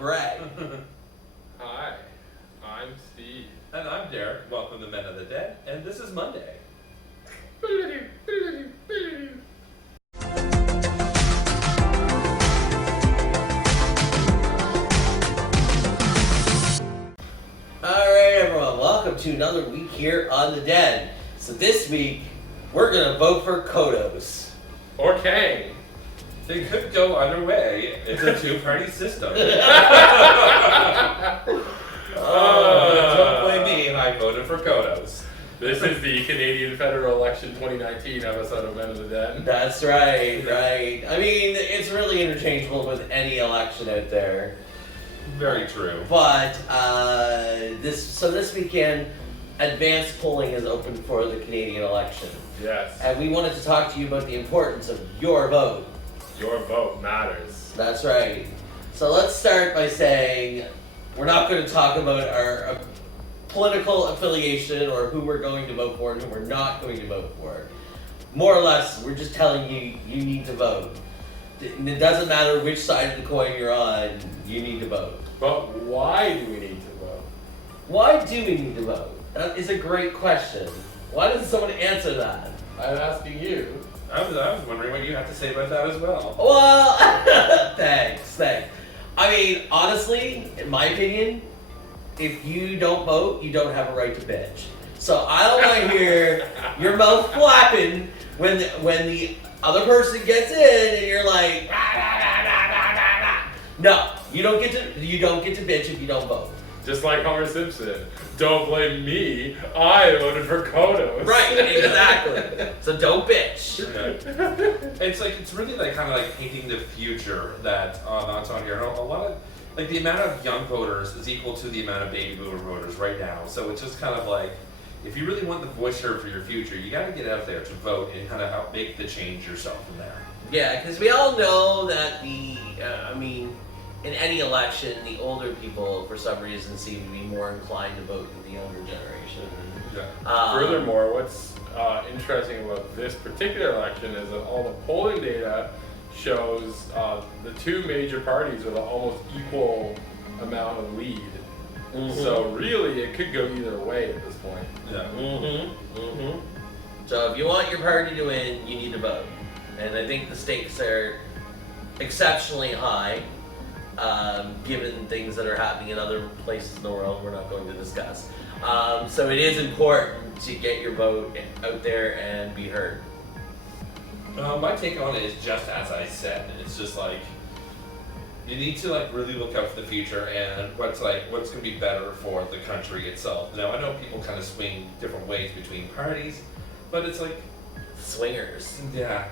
Greg. Hi, I'm Steve. And I'm Derek. Welcome to Men of the Dead, and this is Monday. Alright, everyone, welcome to another week here on The Dead. So this week, we're gonna vote for Kodos. Or Kang. They could go either way. It's a two-party system. Don't blame me. I voted for Kodos. This is the Canadian federal election 2019 episode of Men of the Dead. That's right, right. I mean, it's really interchangeable with any election out there. Very true. But this weekend, advanced polling is open for the Canadian election. Yes. And we wanted to talk to you about the importance of your vote. Your vote matters. That's right. So let's start by saying we're not going to talk about our political affiliation or who we're going to vote for and who we're not going to vote for. More or less, we're just telling you you need to vote. It doesn't matter which side of the coin you're on, you need to vote. But why do we need to vote? Why do we need to vote? That is a great question. Why doesn't someone answer that? I'm asking you. I was wondering what you have to say about that as well. Well, thanks. I mean, honestly, in my opinion, if you don't vote, you don't have a right to bitch. So I don't want to hear your mouth flapping when the other person gets in and you're like, rah, rah, rah, rah, rah, rah, rah. No, you don't get to bitch if you don't vote. Just like Homer Simpson. Don't blame me. I voted for Kodos. Right, exactly. So don't bitch. It's really like kind of like painting the future that's on here. A lot of like the amount of young voters is equal to the amount of baby boomer voters right now. So it's just kind of like, if you really want the voice heard for your future, you got to get out there to vote and kind of help make the change yourself from there. Yeah, because we all know that in any election, the older people, for some reason, seem to be more inclined to vote than the younger generation. Yeah. Furthermore, what's interesting about this particular election is that all the polling data shows the two major parties with an almost equal amount of lead. Mm-hmm. So really, it could go either way at this point. Yeah. So if you want your party to win, you need to vote. And I think the stakes are exceptionally high, given things that are happening in other places in the world we're not going to discuss. So it is important to get your vote out there and be heard. My take on it is just as I said. It's just like you need to like really look out for the future and what's going to be better for the country itself. Now I know people kind of swing different ways between parties, but it's like swingers. Yeah.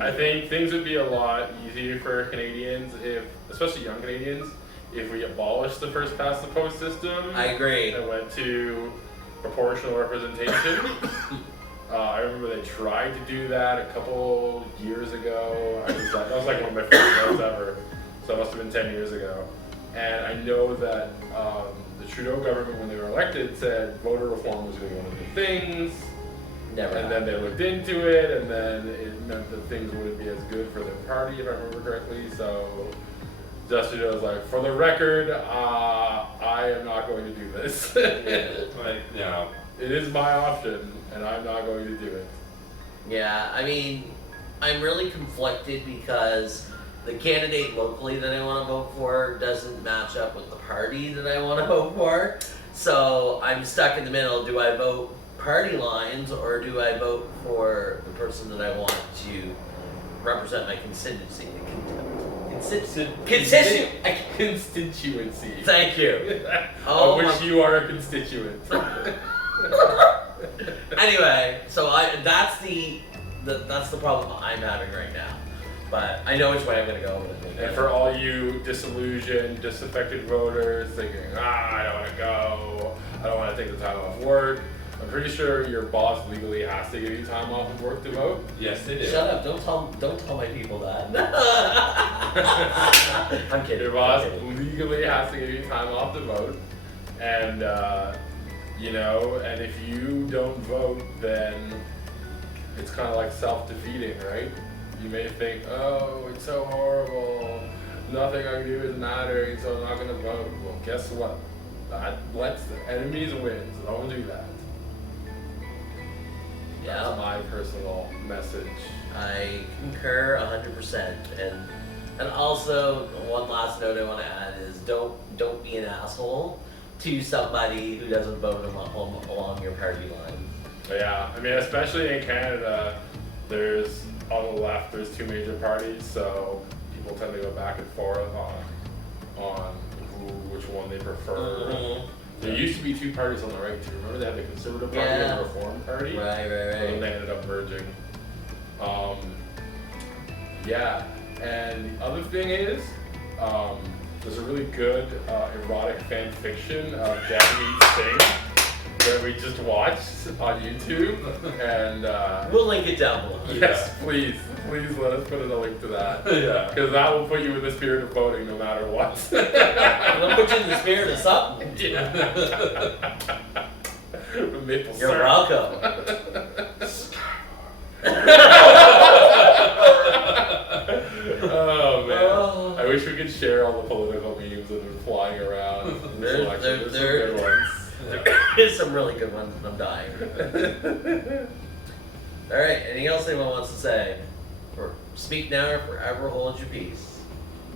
I think things would be a lot easier for Canadians, especially young Canadians, if we abolished the first past the post system. I agree. And went to proportional representation. I remember they tried to do that a couple years ago. That was like one of my first votes ever. So it must have been 10 years ago. And I know that the Trudeau government, when they were elected, said voter reform was going to be one of the things. Never. And then they looked into it, and then it meant that things wouldn't be as good for their party, if I remember correctly. So Justin was like, for the record, I am not going to do this. Yeah. It is my option, and I'm not going to do it. Yeah, I mean, I'm really conflicted because the candidate locally that I want to vote for doesn't match up with the party that I want to vote for. So I'm stuck in the middle. Do I vote party lines or do I vote for the person that I want to represent my constituency? Constituency. Thank you. Of which you are a constituent. Anyway, so that's the problem I'm having right now. But I know which way I'm going to go with it. And for all you disillusioned, disaffected voters thinking, I don't want to go, I don't want to take the time off work, I'm pretty sure your boss legally has to give you time off of work to vote. Yes, they do. Shut up! Don't tell my people that. I'm kidding. Your boss legally has to give you time off to vote, and and if you don't vote, then it's kind of like self-defeating, right? You may think, oh, it's so horrible. nothing I can do is mattering, so I'm not gonna vote. Well, guess what? That lets the enemies win, so don't do that. That's Yeah, my personal message. I concur 100%. And also, one last note I want to add is don't be an asshole to somebody who doesn't vote along your party line. Yeah, I mean, especially in Canada, there's on the left, there's two major parties, so people tend to go back and forth on which one they prefer. Mhm. There used to be two parties on the right too. Remember they had the Conservative Party and Yeah. the Reform Party? Right. And then they ended up merging. Yeah, and the other thing is, there's a really good erotic fan fiction of Jagmeet Singh that we just watched on YouTube, and We'll link it down below. yes, please let us put in a link to that, Yeah. because that will put you in the spirit of voting no matter what. It'll put you in the spirit of something. Yeah. With maple You're syrup. welcome. Oh man, Oh. I wish we could share all the political memes that are flying around. There- There's some there- good ones. There's some really good ones, and I'm dying. All right. Anything else anyone wants to say? Or speak now or forever hold your peace.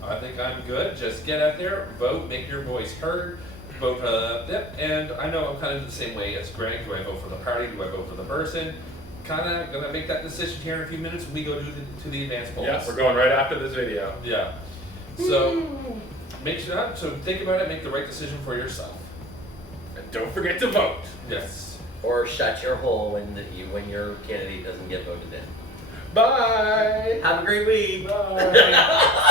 I think I'm good. Just get out there, vote, make your voice heard, vote. Yep. And I know I'm kind of the same way as Greg. Do I vote for the party? Do I vote for the person? Kind of gonna make that decision here in a few minutes when we go to the advanced polls. Yeah, we're going right after this video. Yeah. So make sure. So think about it. Make the right decision for yourself. And don't forget to vote. Yes. Or shut your hole when your candidate doesn't get voted in. Bye. Have a great week. Bye.